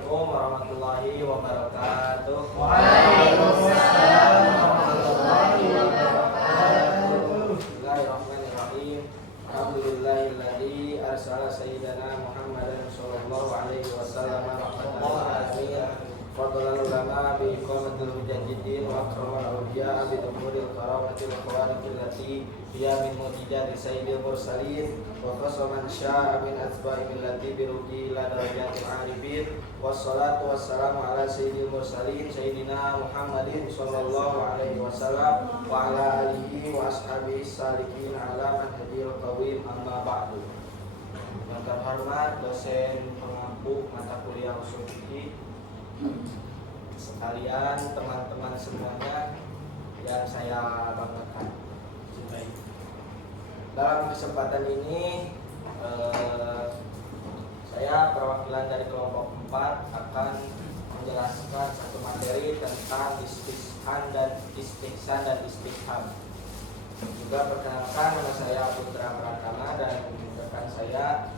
Assalamualaikum warahmatullahi wabarakatuh. Waalaikumsalam warahmatullahi wabarakatuh. Bismillahirrahmanirrahim. Alhamdulillahilladzi arsala sayyidana Muhammadan sallallahu alaihi wasallam rahmatan lil alamin. Fadlan ulama bi iqamatil mujaddidin wa akramal awliya bi umuril karamatil khawariqil lati hiya min mujizati sayyidil mursalin wa qasaman sya'a min asba'i millati bi rudi ila darajatil arifin. Wassalatu wassalamu ala sayyidil mursalin sayyidina Muhammadin sallallahu alaihi wasallam wa ala alihi wa ashabihi salikin ala manhajil qawim, amma ba'du. Yang terhormat dosen pengampu mata kuliah usul fikih sekalian, teman-teman semuanya yang saya banggakan. Dalam kesempatan ini saya perwakilan dari kelompok 4 akan menjelaskan satu materi tentang istihsan dan istihsan. Juga perkenalkan, nama saya Putra Pratama dan rekan saya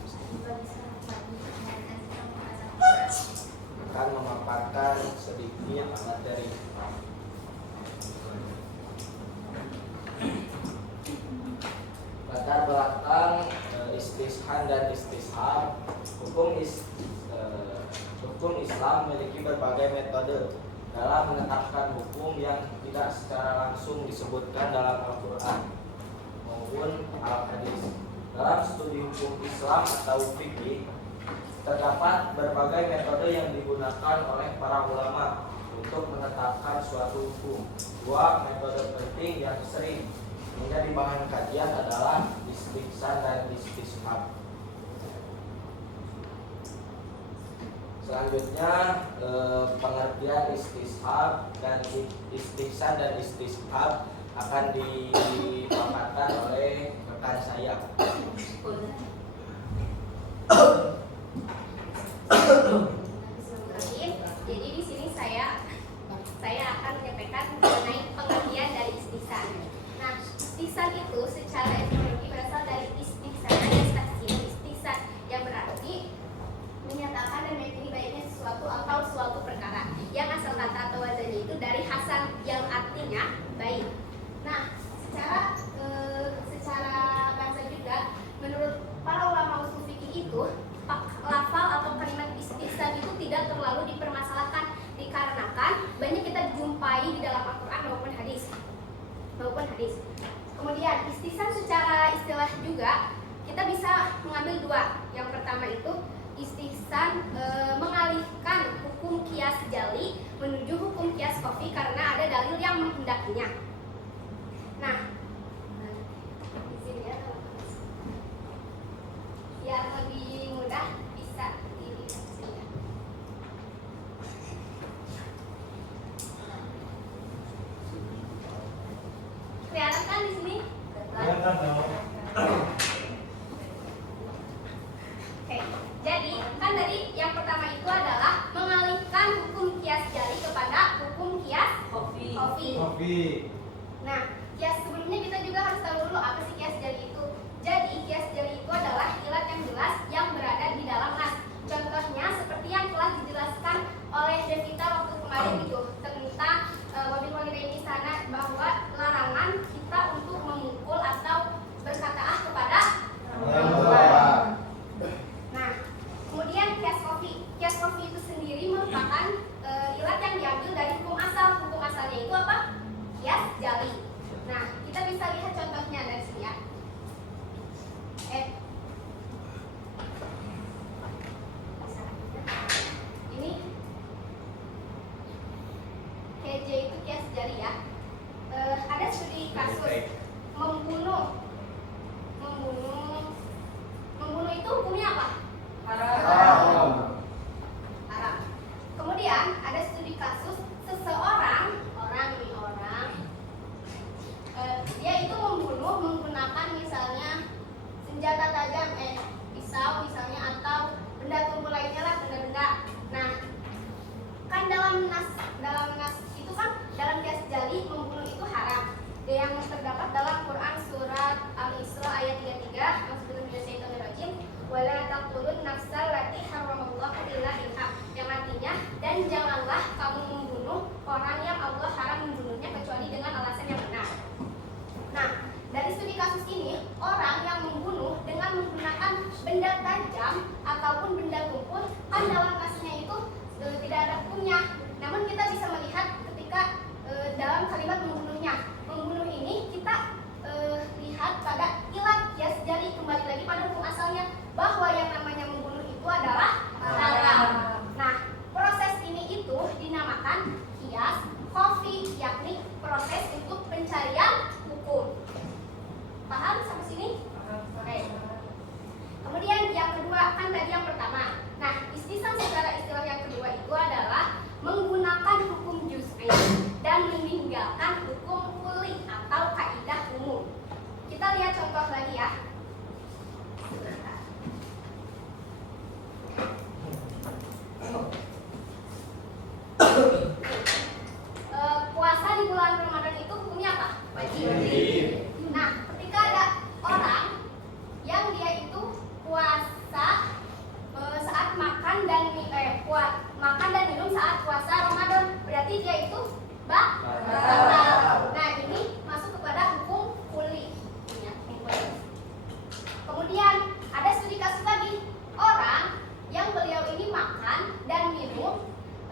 akan memaparkan sedikit materi. Latar belakang istihsan dan istishab. Hukum Islam memiliki berbagai metode dalam menetapkan hukum yang tidak secara langsung disebutkan dalam Al-Quran maupun Al-Hadis. Dalam studi hukum Islam atau fikih terdapat berbagai metode yang digunakan oleh para ulama untuk menetapkan suatu hukum. Dua metode penting yang sering menjadi bahan kajian adalah istihsan dan istishab. Selanjutnya pengertian istishab dan istihsan dan istishab akan dipaparkan oleh rekan saya. Jadi di sini saya akan menyampaikan mengenai pengertian dari istihsan. Nah, istihsan itu secara etimologi berasal dari istihsan yang berarti menyatakan dan meyakini baiknya sesuatu atau suatu perkara. Yang asal kata atau wazannya itu dari hasan yang artinya baik. Nah, secara bahasa juga menurut para ulama usul fikih itu lafal atau kalimat istihsan itu tidak terlalu dipermasalahkan dikarenakan banyak kita jumpai di dalam Al-Quran maupun hadis. Kemudian istihsan secara istilah juga kita bisa mengambil dua. Yang pertama itu istihsan mengalihkan hukum qiyas jali menuju hukum qiyas khafi karena ada dalil yang menghendakinya. Nah, di sini ya, biar lebih mudah bisa dilihat sini. Kelihatan kan di sini? Kelihatan dong. Oke, jadi kan tadi yang pertama itu adalah mengalihkan hukum qiyas jali kepada hukum qiyas khafi. Nah, qiyas sebelumnya kita juga harus tahu dulu apa sih qiyas jali itu. Jadi qiyas jali itu adalah ilat yang jelas yang berada di dalam nas. Contohnya seperti yang telah dijelaskan oleh Devita waktu kemarin itu tentang wabil walidaini sana, bahwa larangan kita untuk memukul atau berkataah kepada orang tua. Nah, kemudian qiyas khafi itu sendiri merupakan ilat yang diambil dari hukum asal. Hukum asalnya itu apa? Qiyas jali. Nah, kita bisa lihat contohnya dari sini ya. Ini KJ itu qiyas jali ya. Ada studi kasus membunuh itu hukumnya apa? Haram. Kemudian ada studi kasus seseorang dia itu membunuh menggunakan misalnya senjata tajam, pisau misalnya, atau benda tumpul lainnya lah, benda-benda. Nah, kan dalam nas itu kan dalam qiyas jali membunuh itu haram. Yang terdapat dalam Quran surat Al-Isra ayat 33, wala taqtulun nafsal lati haramallahu illa bil haq, yang artinya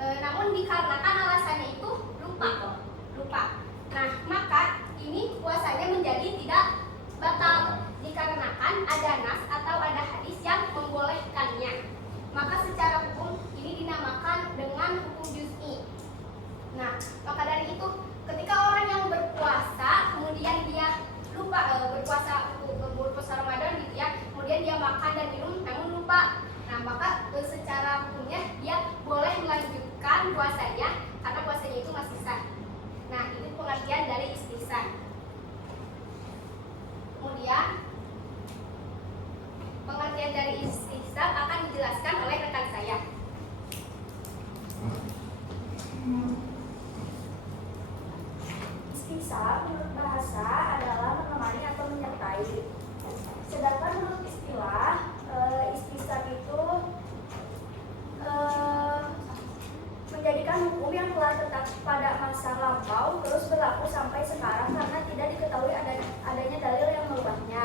namun dikarenakan alasannya itu lupa. Nah, maka ini puasanya menjadi tidak batal dikarenakan ada nas atau ada hadis yang membolehkannya. Maka secara hukum ini dinamakan dengan hukum juz'i. Nah, maka dari itu ketika orang yang berpuasa kemudian dia lupa berpuasa Ramadan gitu ya, kemudian dia makan dan minum namun lupa. Nah, maka secara hukumnya dia boleh melanjutkan puasanya karena puasanya itu masih sah. Nah, itu pengertian dari istihsan. Kemudian pengertian dari istihsan akan dijelaskan oleh rekan saya. Istihsan menurut bahasa adalah menemani atau menyertai. Sedangkan menurut istilah, istihsan itu menjadikan hukum yang telah tetap pada masa lampau terus berlaku sampai sekarang karena tidak diketahui adanya dalil yang merubahnya.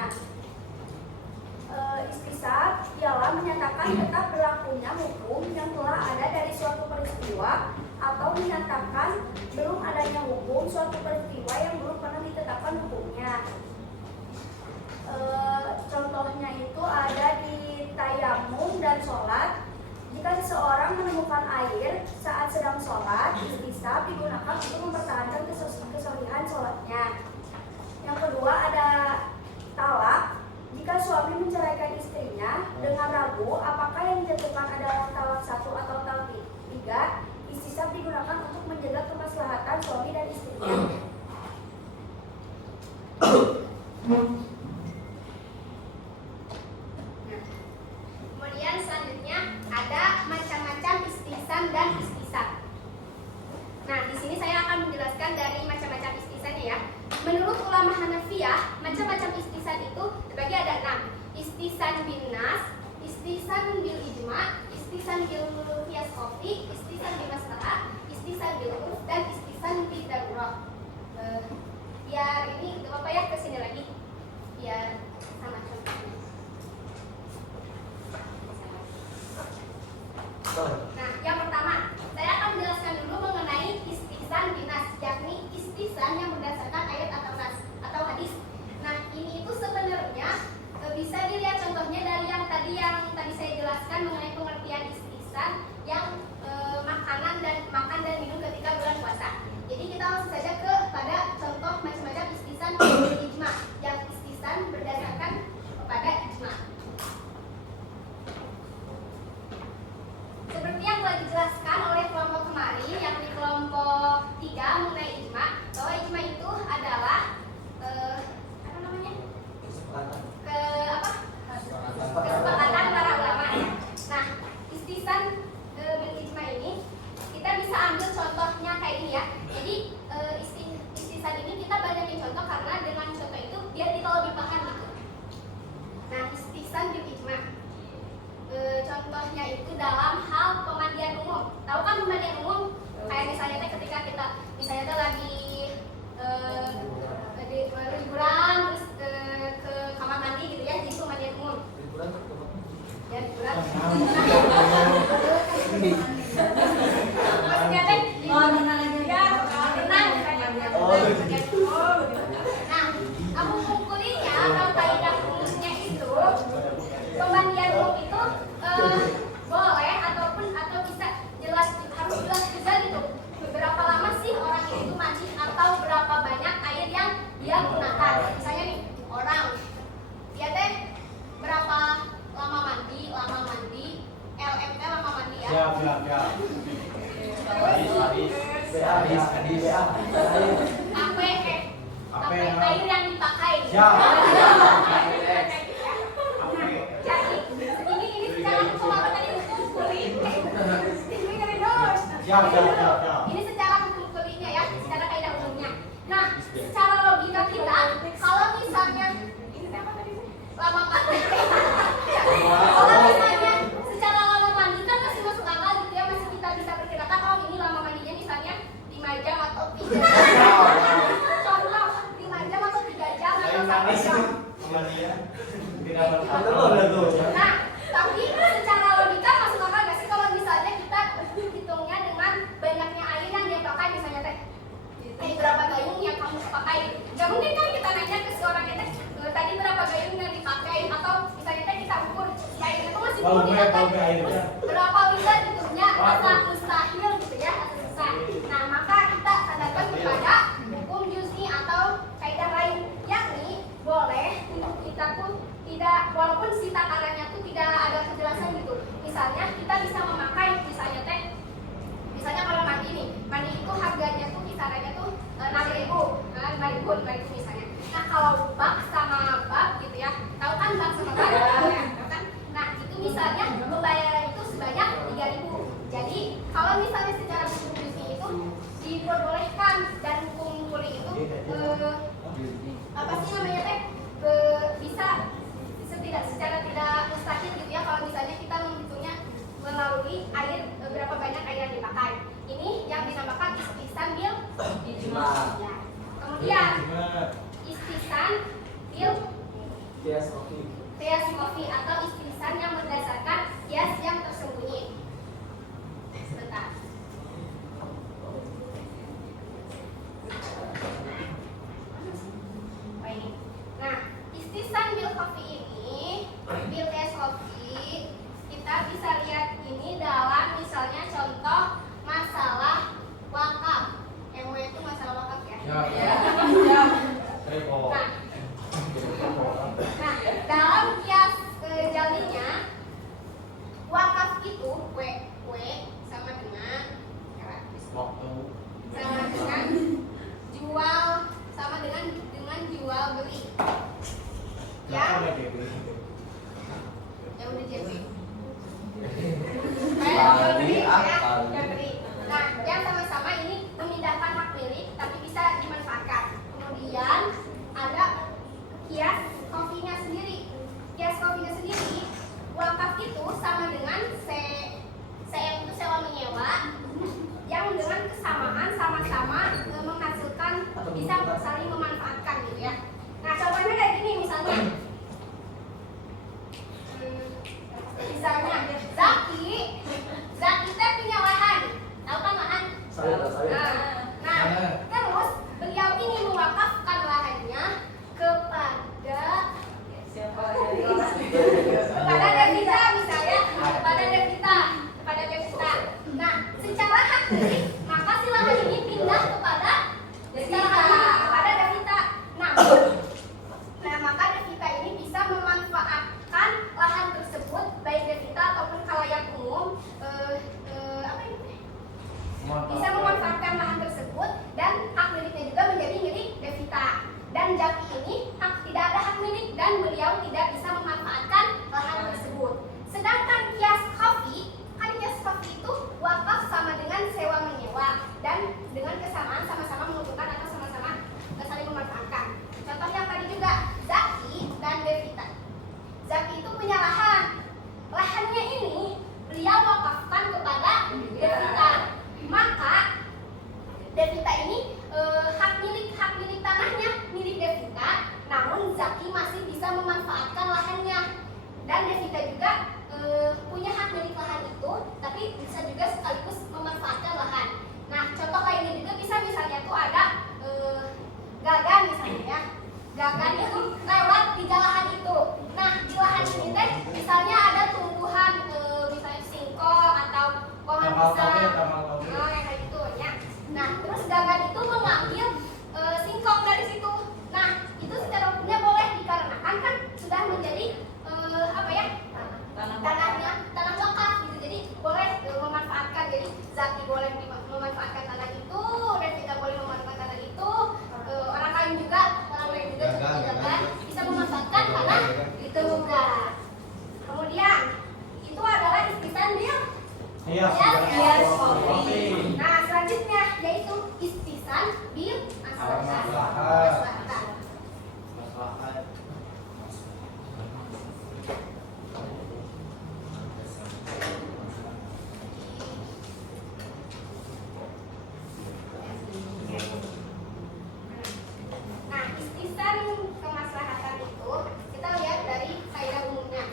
Istihsan ialah menyatakan tetap berlakunya hukum yang telah ada dari suatu peristiwa atau menyatakan belum adanya hukum suatu peristiwa yang belum pernah ditetapkan hukumnya. Contohnya itu ada di tayamum dan sholat. Jika seseorang menemukan air saat sedang sholat, istihsan digunakan untuk mempertahankan kesolihan sholatnya. Yang kedua ada talak. Jika suami menceraikan istrinya dengan ragu apakah yang dijatuhkan adalah talak 1 atau talak 3, istihsan digunakan untuk menjaga kemaslahatan suami dan istrinya. Kemudian selanjutnya ada macam-macam istihsan dan istihsan. Nah, di sini saya akan menjelaskan dari macam-macam istihsannya ya. Menurut ulama Hanafiyah, macam-macam istihsan itu terbagi ada 6. Istihsan bin nas, istihsan bil ijma, istihsan bil qiyas qafi, istihsan bil maslahat, istihsan bil urf, dan istihsan bil darurah. Biar ini Bapak ya kesini lagi. Biar sama contohnya. Nah, yang pertama, saya akan menjelaskan dulu mengenai istihsan bin nas, yakni istihsan yang berdasarkan ayat atau nas atau hadis. Nah, ini itu sebenarnya bisa dilihat contohnya dari yang tadi saya jelaskan mengenai pengertian istihsan yang makan dan minum ketika bulan puasa. Jadi kita langsung saja kepada contoh macam-macam istihsan ijma, yang istihsan berdasarkan kepada ijma. Seperti yang telah dijelaskan oleh kelompok kemarin, yang di kelompok 3 mengenai ijma, bahwa ijma itu adalah kesepakatan para ulama. Nah, istihsan bil ijma ini kita bisa ambil contohnya kayak ini ya. Jadi istihsan ini kita banyakin contoh karena dengan contoh itu biar kita lebih paham gitu. Nah, istihsan bil ijma. Contohnya itu dalam hal pemandian umum. Tahu kan pemandian umum? Kayak misalnya ketika kita lagi liburan terus ke kamar mandi gitu ya, jadi pemandian umum. Ya, liburan. Maksudnya teh renang Nah, aku mengkulinya atau kaidah umumnya itu pemandian umum itu boleh atau bisa harus jelas juga gitu. Berapa lama sih orang itu mandi atau berapa banyak air yang dia gunakan. Misalnya nih, orang dia teh berapa lama mandi, LMT lama mandi ya. Siap. Sampai air yang dipakai. Siap. Jadi ini secara hukum apa tadi, hukum kulit. Ini secara hukum kulitnya ya, secara kaidah umumnya. Nah, secara logika kita, kalau misalnya lama mandi, kalau misalnya secara lama mandi kan masih masuk akal gitu ya, masih kita bisa perkirakan oh ini lama mandinya misalnya 5 jam atau 3 jam. Contoh 5 jam atau 3 jam atau 1 jam. Nah, tapi secara logika masuk akal nggak sih kalau misalnya kita hitungnya dengan berapa gayung yang kamu pakai. Gak mungkin kan kita nanya ke seorang itu tadi berapa gayung yang dipakai, atau misalnya kita ukur airnya itu masih belum dipakai, terus berapa liter gitu ya, asal mustahil gitu ya, asal susah. Nah maka kita sandarkan kepada hukum juz'i atau kaidah lain, yakni boleh untuk kita tuh tidak, walaupun si takarannya tuh tidak ada kejelasan gitu. Misalnya kita bisa memakai misalnya kalau mandi nih, mandi itu harganya tuh kisarannya tuh 6.000 misalnya. Nah kalau bak sama bak gitu ya, tahu kan bak sama bak ya, tahu kan? Nah itu misalnya pembayaran itu sebanyak 3.000. Jadi kalau misalnya secara hukum juz'i itu diperbolehkan, dan hukum kuli itu apa sih namanya teh, bisa secara tidak mustahil gitu ya, kalau misalnya kita menghitungnya melalui air, berapa banyak air yang dipakai. Ini yang dinamakan istisan bil ijma. Ya. Kemudian istisan bil qiyas khafi atau istisan yang berdasarkan qiyas yang tersembunyi. Sebentar. Nah, istisan bil khafi ini, bil qiyas khafi, kita bisa lihat ini dalam misalnya contoh masalah wakaf. Yang itu masalah wakaf ya. Nah, dalam kias jalinya wakaf itu W sama dengan jual, sama dengan jual beli. Ya udah jadi. Nah, yang sama-sama ini memindahkan hak milik tapi bisa dimanfaatkan. Kemudian ada kias kopinya sendiri. Kias kopinya sendiri, wakaf itu sama dengan CM itu sewa menyewa, yang dengan kesamaan sama-sama menghasilkan, bisa saling memanfaatkan gitu ya. Nah, contohnya kayak gini misalnya. Zaki teh punya lahan, tahu kan lahan? Nah, terus beliau ini mewakafkan lahannya kepada Devita misalnya, kepada Devita. Nah, secara hak milik maka si lahan ini pindah kepada Devita. Nah, maka Devita ini bisa memanfaatkan lahan tersebut, baik Devita ataupun khalayak umum, bisa memanfaatkan lahan tersebut, dan hak miliknya juga menjadi milik Devita. Dan Jaki ini tidak ada hak milik dan beliau tidak bisa memanfaatkan lahan tersebut. Sedangkan kias khafi, kan kias khafi itu wakaf sama dengan sewa menyewa, dan dengan kesamaan sama-sama menguntungkan atau sama-sama saling memanfaatkan. Contoh yang tadi juga Zaki dan Devita. Zaki itu punya lahan. Lahannya ini beliau wakafkan kepada Devita. Maka Devita ini hak milik tanahnya milik Devita, namun Zaki masih bisa memanfaatkan lahannya. Dan Devita juga punya hak milik lahan itu, tapi bisa juga sekaligus memanfaatkan lahan. Nah, contoh lainnya juga bisa misalnya tuh ada gagan misalnya ya. Gagan itu lewat di lahan itu. Nah, di lahan ini teh misalnya ada tumbuhan misalnya singkong atau pohon pisang. Kayak gitu ya. Nah, terus gagan itu mengambil singkong dari situ. Nah, itu secara hukumnya boleh dikarenakan kan sudah menjadi tanah wakaf gitu. Jadi boleh memanfaatkan. Jadi Zaki boleh memanfaatkan tanah itu, dan kita boleh memanfaatkan tanah itu. Orang lain juga bisa memanfaatkan tanah itu juga. Kemudian itu adalah istisan bil qiyas khafi. Nah, selanjutnya yaitu istisan bil maslahah. Nah, istisan kemaslahatan itu kita lihat dari kaidah umumnya.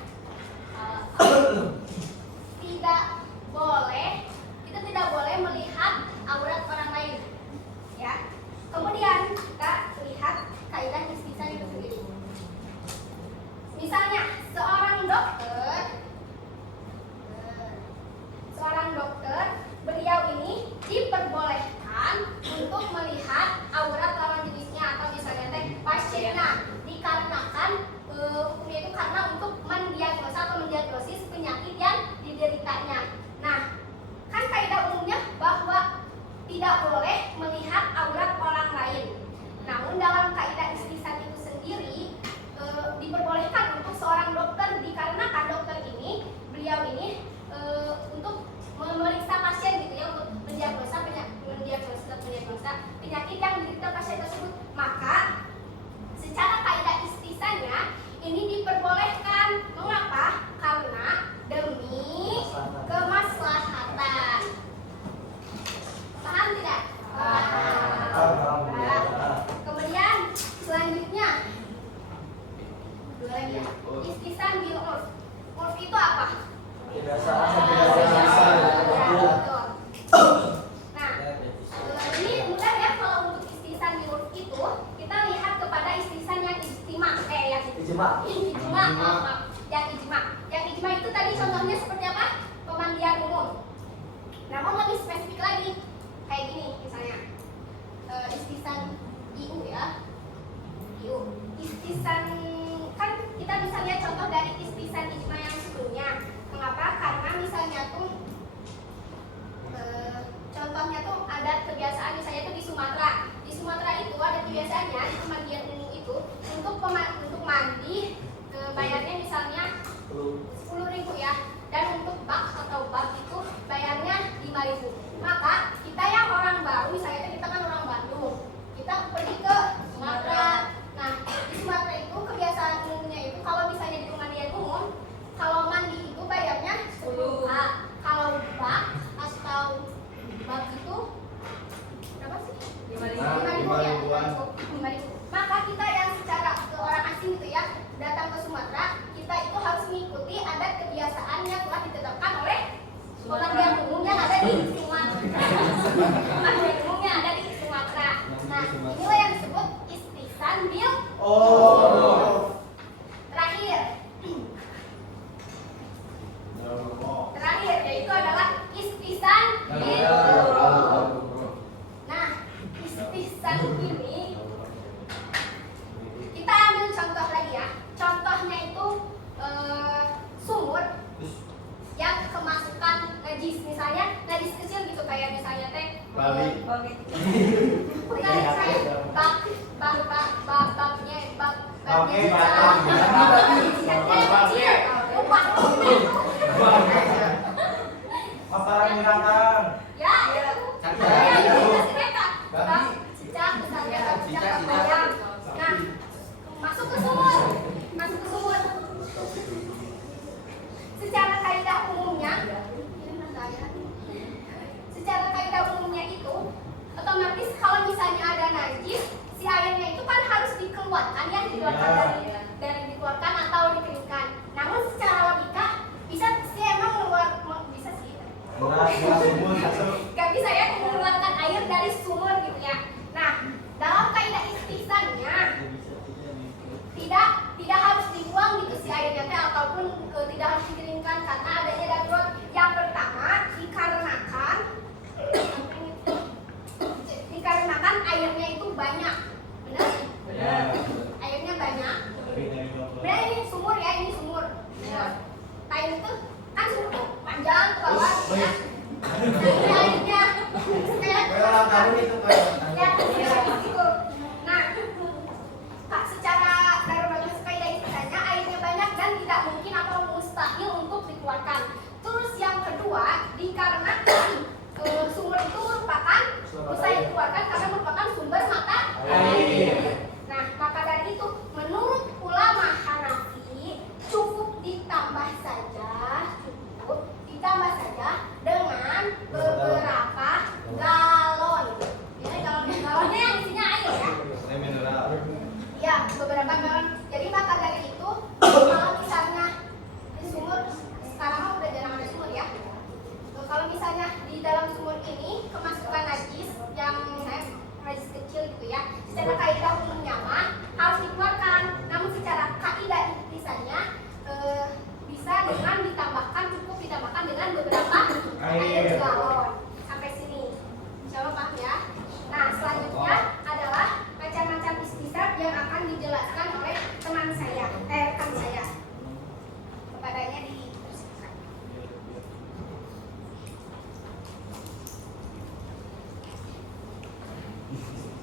Kita tidak boleh melihat aurat orang lain, ya. tidak boleh melihat aurat orang lain. Namun dalam kaidah istihsan itu sendiri diperbolehkan untuk seorang dokter, dikarenakan dokter ini, beliau ini untuk memeriksa pasien gitu ya, untuk mendiagnosa penyakit yang diderita pasien tersebut. Maka secara kaidah istihsannya ini diperbolehkan. Mengapa? Karena demi kemaslahatan. Paham tidak? Kemudian selanjutnya istihsan bil urf. Urf itu apa? Nah, ini mudah ya kalau untuk istihsan bil urf itu kita lihat kepada istihsan yang ijma. Yang ijma itu tadi contohnya seperti apa? Pemandian umum. Namun lebih spesifik lagi, kayak gini misalnya istihsan IU ya. Istihsan kan kita bisa lihat contoh dari istihsan ijma yang sebelumnya. Mengapa? Karena misalnya tuh contohnya tuh ada kebiasaan misalnya tuh di Sumatera. Di Sumatera itu ada kebiasaannya di pemandian umum itu untuk mandi bayarnya misalnya 10.000 ya. Dan untuk bak atau bak itu bayarnya 5.000. Maka kita yang orang baru, misalnya kita kan orang Bandung, kita pergi ke Sumatera. Nah, di Sumatera itu kebiasaan umumnya itu kalau misalnya di pemandian umum, kalau mandi itu bayarnya 10. Kalau bak atau bak itu berapa sih? 5.000 ya. 5.000. Maka kita yang secara orang asing gitu ya, datang ke Sumatera, kita itu harus mengikuti adat kebiasaan yang telah ditetapkan oleh pemandian umum yang ada di Sumatera. Pemandian umum yang ada di Sumatera. Nah, inilah yang disebut istihsan bil. Terakhir yaitu adalah istihsan bil. Nah, istihsan ini kita ambil contoh lagi ya. Contohnya itu sumur yang kemasukan najis, misalnya najis kecil gitu, kayak misalnya teh masuk ke sumur. Secara kaidah umumnya itu otomatis kalau misalnya ada najis, si airnya itu kan harus dikeluarkan ya, dikeluarkan atau dikeringkan. Namun secara logika bisa sih emang bisa sih. Gak bisa ya mengeluarkan air dari sumur gitu ya. Nah, dalam kaidah istihsannya tidak harus dibuang gitu si airnya teh, ataupun tidak harus dikeringkan karena adanya darurat. Yang pertama dikarenakan airnya itu banyak. Benar? Airnya banyak. Benar, ini sumur ya, ini sumur. Air itu kan sumur tuh panjang ke bawah ya.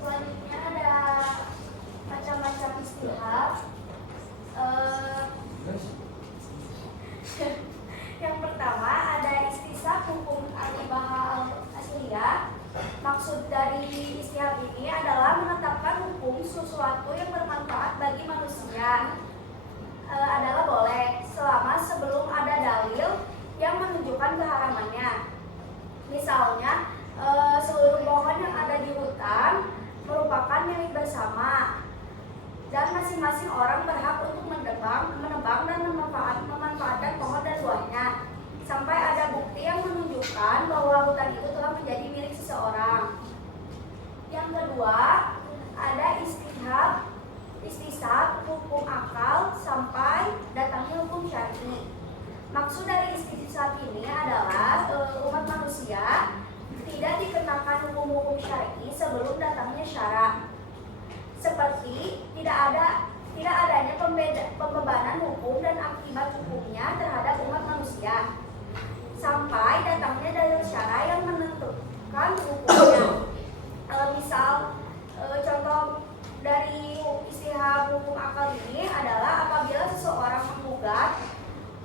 selanjutnya ada macam-macam istihab. Yang pertama ada istisab hukum al-ibahah al-asliyah. Maksud dari istihab ini adalah menetapkan hukum sesuatu yang bermanfaat bagi manusia adalah boleh selama sebelum ada dalil yang menunjukkan keharamannya. Misalnya seluruh pohon yang ada di hutan merupakan milik bersama dan masing-masing orang berhak untuk menebang dan memanfaatkan pohon dan buahnya sampai ada bukti yang menunjukkan bahwa hutan itu telah menjadi milik seseorang. Yang kedua, ada istisab hukum akal sampai datangnya hukum syar'i. Maksud dari istisab ini adalah umat manusia tidak dikenakan hukum-hukum syar'i sebelum datangnya syara. Seperti tidak adanya pembebanan hukum dan akibat hukumnya terhadap umat manusia sampai datangnya dalil syara yang menentukan hukumnya. Misal contoh dari istihab hukum akal ini adalah apabila seseorang menggugat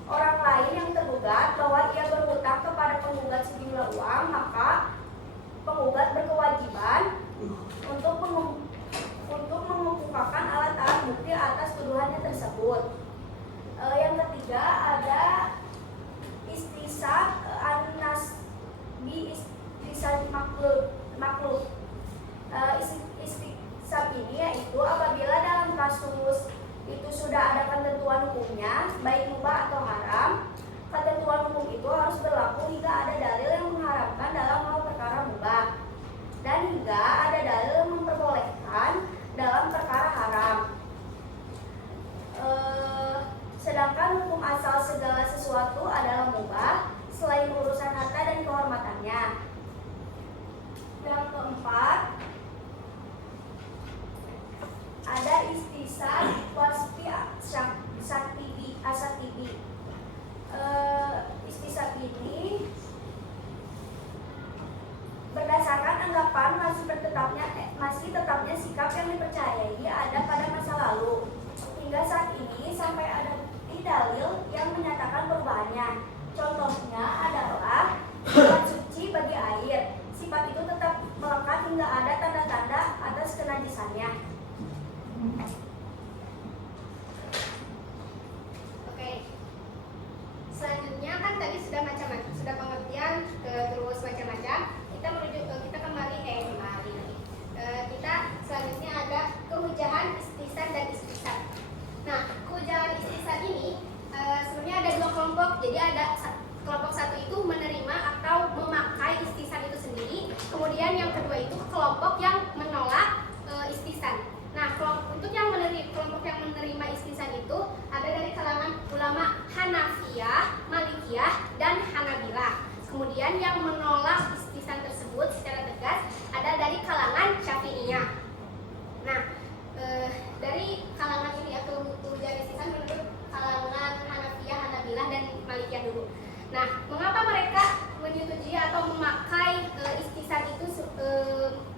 orang lain yang tergugat bahwa ia berhutang kepada penggugat sejumlah uang, maka penggugat berkewajiban untuk mengumpulkan alat-alat bukti atas tuduhannya tersebut. Yang ketiga ada istisab an-nasbi istisab maklub. Istisab ini yaitu apabila dalam kasus itu sudah ada ketentuan hukumnya, baik mubah atau haram, ketentuan hukum itu harus berlaku hingga ada dalil yang mengharamkan dalam hal perkara mubah dan hingga ada dalil yang memperbolehkan dalam perkara haram. Sedangkan hukum asal segala sesuatu adalah mubah selain urusan harta dan kehormatannya. Yang keempat ada istisab wasfi asatibi. Istisab ini berdasarkan anggapan masih tetapnya sikap yang dipercayai ada pada masa lalu hingga saat ini sampai ada bukti dalil yang menyatakan perubahannya. Contohnya adalah sifat suci bagi air. Sifat itu tetap melekat hingga ada tanda-tanda atas kenajisannya. Oke. Selanjutnya kan tadi sudah macam-macam, sudah pengertian terus macam-macam. Kita kembali kita selanjutnya ada kehujahan istisab dan istisab. Nah, kehujahan istisab ini sebenarnya ada dua kelompok. Jadi ada kelompok satu itu menerima atau memakai istisab itu sendiri. Kemudian yang kedua itu kelompok yang menolak istisab. Nah, kelompok yang menerima istisab itu ada dari kalangan ulama Hanafiyah, Malikiyah, dan Hanabilah. Kemudian yang menolak istisab tersebut secara tegas ada dari kalangan Syafi'iyah. Nah, dari kalangan ini ya, kehujahan istisab menurut kalangan Hanafiyah, Hanabilah, dan Malikiyah dulu. Nah, mengapa mereka menyetujui atau memakai istisab itu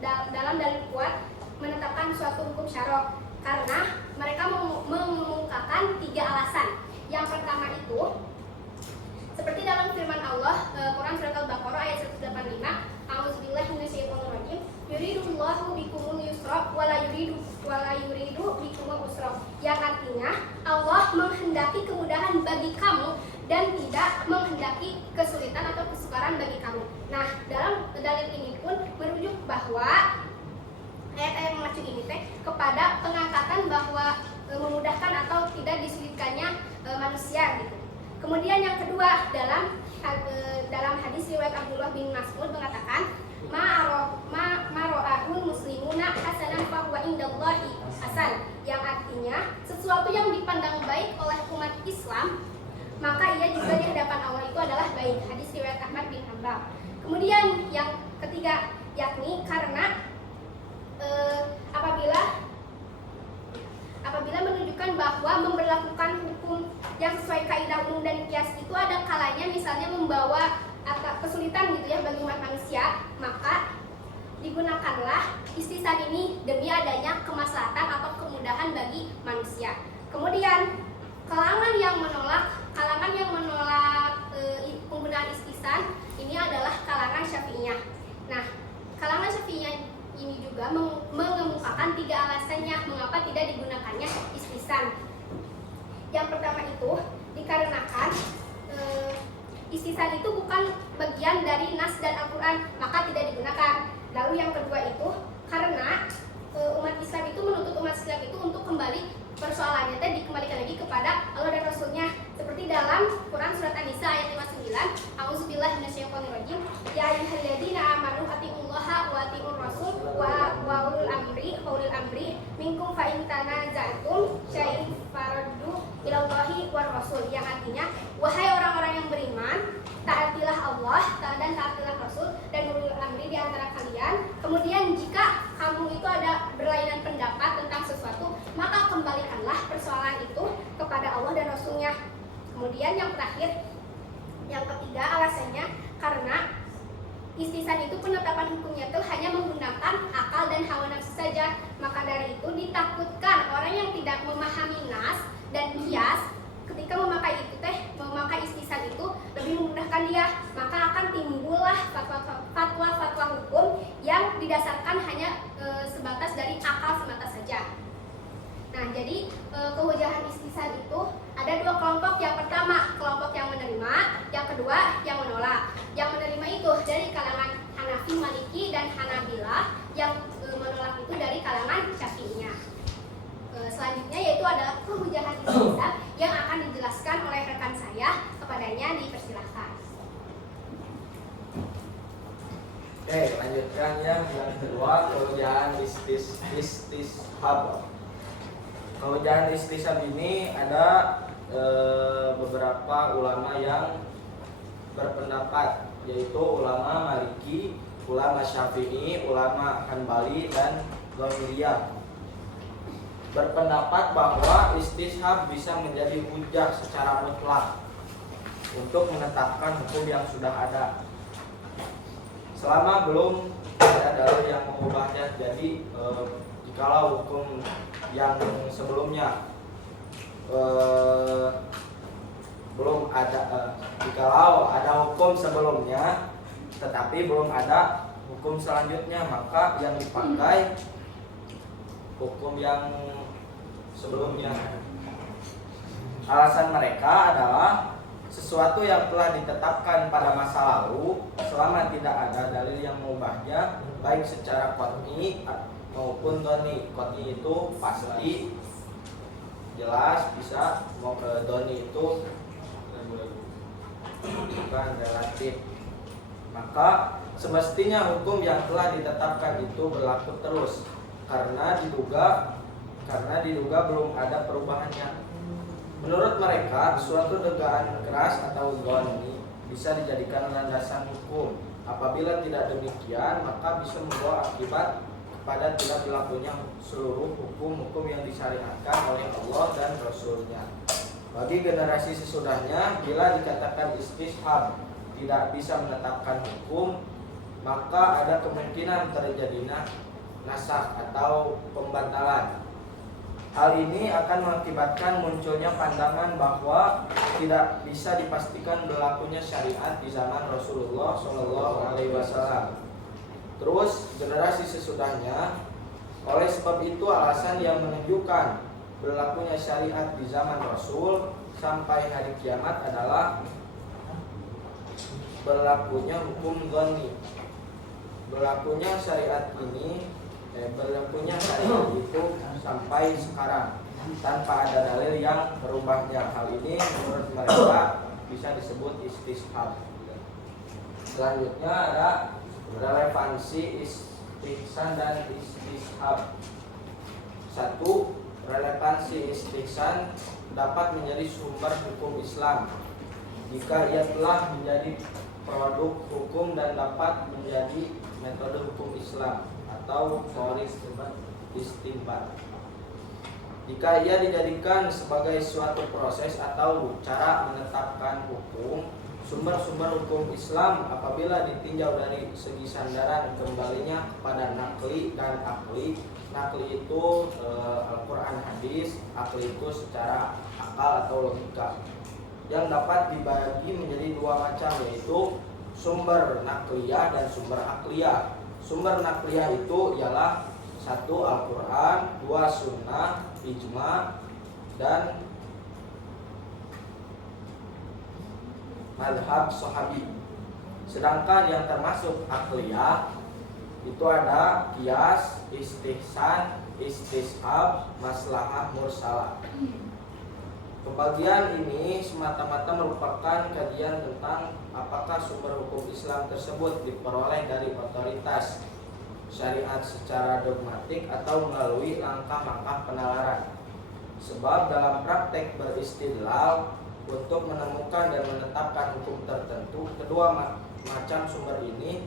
dalam dalil kuat menetapkan suatu hukum syar'i? Karena mereka mengemukakan 3 alasan. Yang pertama itu seperti dalam firman Allah Quran surat Al-Baqarah ayat 185, A'udzubillahi minasyaitonirrajim, yuridullahu bikumul yusra wa la yuridu bikumul usra. Yang artinya Allah menghendaki kemudahan bagi kamu dan tidak menghendaki kesulitan atau kesukaran bagi kamu. Nah, dalam dalil ini pun merujuk bahwa ayat-ayat mengacu ini kepada pengangkatan bahwa memudahkan atau tidak disulitkannya manusia gitu. Kemudian yang kedua dalam hadis riwayat Abdullah bin Mas'ud mengatakan ma'ro'ahul muslimuna hasanan fahuwa indallahi hasan, yang artinya sesuatu yang dipandang baik oleh umat Islam maka ia juga di hadapan Allah itu adalah baik. Hadis riwayat Ahmad bin Hanbal. Kemudian yang ketiga yakni karena apabila menunjukkan bahwa memberlakukan hukum yang sesuai kaidah umum dan kias itu ada kalanya misalnya membawa kesulitan gitu ya bagi umat manusia, maka digunakanlah adalah istisan ini demi adanya kemaslahatan atau kemudahan bagi manusia. Kemudian kalangan yang menolak penggunaan istisan ini adalah kalangan Syafi'iyah. Nah, kalangan Syafi'iyah ini juga mengemukakan 3 alasannya mengapa tidak digunakannya istisan. Yang pertama itu dikarenakan istisan itu bukan bagian dari nas dan Al-Quran, maka tidak digunakan. Lalu yang kedua itu karena umat Islam itu menuntut umat Islam itu untuk kembali persoalannya tadi dikembalikan lagi kepada Allah dan Rasulnya, seperti dalam Quran surat An-Nisa ayat 59, A'udzubillahi minasyaitonirrajim, ya ayyuhalladzina amanu atiullaha wa atiur rasul wa ulul amri minkum fa in tanaza'tum syai'in faruddu ilallahi war rasul, yang artinya wahai orang-orang yang beriman, taatilah Allah dan taatilah Rasul dan ulul amri di antara kalian. Kemudian jika kamu itu ada berlainan pendapat tentang sesuatu, maka kembalikanlah persoalan itu kepada Allah dan Rasulnya. Kemudian yang terakhir, yang ketiga alasannya karena istisan itu penetapan hukumnya itu hanya menggunakan akal dan hawa nafsu saja. Maka dari itu ditakutkan orang yang tidak memahami nas dan kias ketika memakai istisan itu lebih memudahkan dia, maka akan timbullah fatwa-fatwa hukum yang didasarkan hanya sebatas dari akal semata saja. Nah, jadi kehujahan istisan itu ada 2 kelompok. Yang pertama kelompok yang menerima, yang kedua yang menolak. Yang menerima itu dari kalangan Hanafi, Maliki, dan Hanabilah. Yang menolak itu dari kalangan Syafi'iyah. Selanjutnya yaitu adalah kehujahan istisan yang akan dijelaskan oleh rekan saya. Kepadanya dipersilahkan. Oke, lanjutkan yang kedua, kehujahan istishab. Kehujahan istishab ini ada beberapa ulama yang berpendapat, yaitu ulama Maliki, ulama Syafi'i, ulama Hanbali, dan Zahiriyah. Berpendapat bahwa istishab bisa menjadi hujjah secara mutlak untuk menetapkan hukum yang sudah ada selama belum ada dalil yang mengubahnya. Jadi jikalau hukum yang sebelumnya belum ada, jikalau ada hukum sebelumnya tetapi belum ada hukum selanjutnya, maka yang dipakai hukum yang sebelumnya. Alasan mereka adalah sesuatu yang telah ditetapkan pada masa lalu selama tidak ada dalil yang mengubahnya, baik secara qat'i maupun dhani. Qat'i itu pasti jelas bisa, mau ke dhani itu bukan relatif. Maka semestinya hukum yang telah ditetapkan itu berlaku terus karena diduga belum ada perubahannya. Menurut mereka, suatu dugaan keras atau dhani bisa dijadikan landasan hukum. Apabila tidak demikian, maka bisa membawa akibat kepada tidak berlakunya seluruh hukum-hukum yang disyariatkan oleh Allah dan Rasul-Nya. Bagi generasi sesudahnya, bila dikatakan istishab tidak bisa menetapkan hukum, maka ada kemungkinan terjadinya nasakh atau pembatalan. Hal ini akan mengakibatkan munculnya pandangan bahwa tidak bisa dipastikan berlakunya syariat di zaman Rasulullah SAW. Terus generasi sesudahnya, oleh sebab itu alasan yang menunjukkan berlakunya syariat di zaman Rasul sampai hari kiamat adalah berlakunya hukum dhani. Berlakunya syariat itu sampai sekarang tanpa ada dalil yang merubahnya. Hal ini menurut mereka bisa disebut istishab. Selanjutnya ada relevansi istihsan dan istishab. 1. Relevansi istihsan dapat menjadi sumber hukum Islam jika ia telah menjadi produk hukum dan dapat menjadi metode hukum Islam atau teori istinbat. Jika ia dijadikan sebagai suatu proses atau cara menetapkan hukum, Sumber-sumber hukum Islam apabila ditinjau dari segi sandaran kembalinya kepada nakli dan akli. Nakli itu Al-Quran, hadis, akli itu secara akal atau logika, yang dapat dibagi menjadi dua macam, yaitu sumber nakliyah dan sumber akliyah. Sumber nakliyah itu ialah satu Al-Quran, dua sunnah, ijma, dan madhab sahabi. Sedangkan yang termasuk akliyah itu ada qiyas, istihsan, istishab, maslahah mursalah. Pembagian ini semata-mata merupakan kajian tentang apakah sumber hukum Islam tersebut diperoleh dari otoritas syariat secara dogmatik atau melalui langkah-langkah penalaran. Sebab dalam praktek beristidlal untuk menemukan dan menetapkan hukum tertentu, kedua macam sumber ini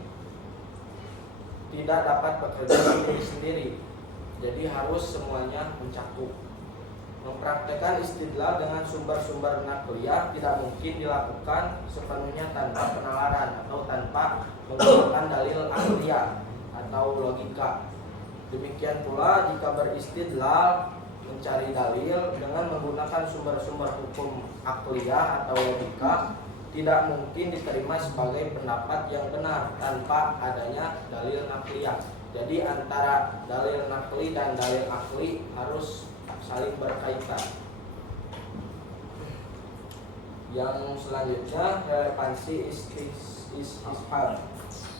tidak dapat bekerja sendiri-sendiri. Jadi harus semuanya mencakup. Mempraktekkan istidlal dengan sumber-sumber nakliyah tidak mungkin dilakukan sepenuhnya tanpa penalaran atau tanpa menggunakan dalil akliyah atau logika. Demikian pula jika beristidlal mencari dalil dengan menggunakan sumber-sumber hukum akliyah atau logika, tidak mungkin diterima sebagai pendapat yang benar tanpa adanya dalil nakliyah. Jadi antara dalil nakli dan dalil akli harus saling berkaitan. Yang selanjutnya relevansi istishab.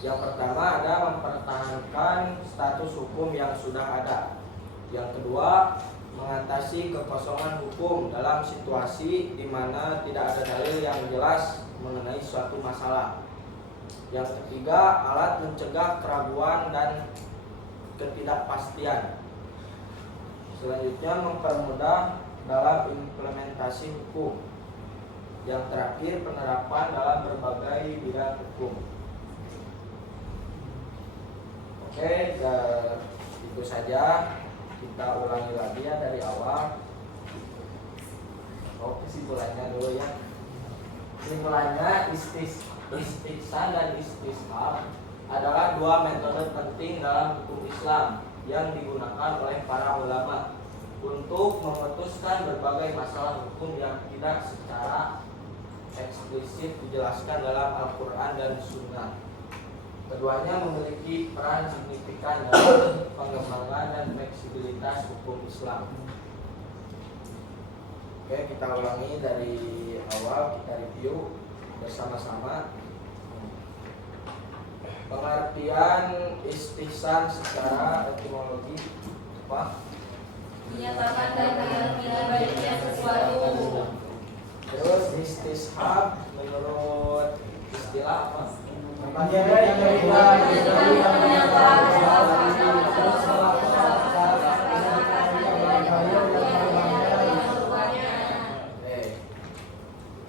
Yang pertama ada mempertahankan status hukum yang sudah ada. Yang kedua, mengatasi kekosongan hukum dalam situasi di mana tidak ada dalil yang jelas mengenai suatu masalah. Yang ketiga, alat mencegah keraguan dan ketidakpastian. Selanjutnya, mempermudah dalam implementasi hukum. Yang terakhir, penerapan dalam berbagai bidang hukum. Oke, itu saja. Kita ulangi lagi ya dari awal. Kesimpulannya dulu ya. Kesimpulannya istihsan dan istishab adalah dua metode penting dalam hukum Islam yang digunakan oleh para ulama untuk memutuskan berbagai masalah hukum yang tidak secara eksplisit dijelaskan dalam Al-Quran dan Sunnah. Keduanya memiliki peran signifikan dalam pengembangan dan fleksibilitas hukum Islam. Oke, kita ulangi dari awal, kita review bersama-sama. Pengertian istihsan secara etimologi apa? Menyatakan dan meyakini baiknya sesuatu. Terus istishab menurut istilah apa?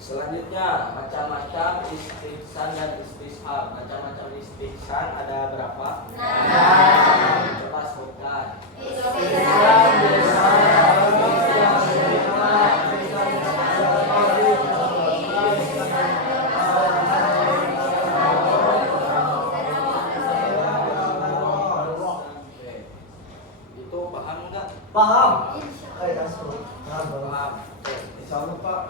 Selanjutnya macam-macam istihsan dan istishab. Macam-macam istihsan ada berapa? Coba sebutkan. Itu paham enggak? Paham. Paham. Insya Allah Pak.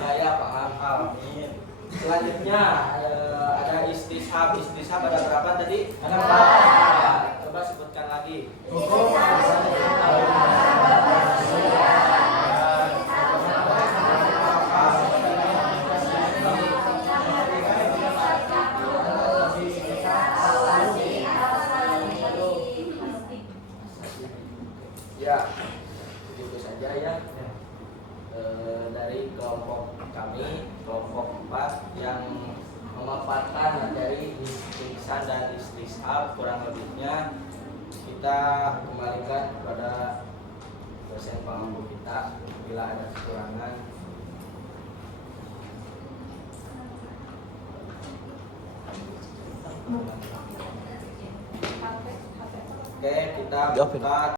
Saya paham. Amin. Selanjutnya ada istishab. Istishab ada berapa tadi? Ada 4. Coba sebutkan lagi. Hukum Ya, begitu saja ya. Dari kelompok kami, kelompok 4 yang memanfaatkan materi istihsan dan istishab, kurang lebihnya kita kembalikan kepada dosen pengampu kita bila ada kekurangan. Oke, kita buka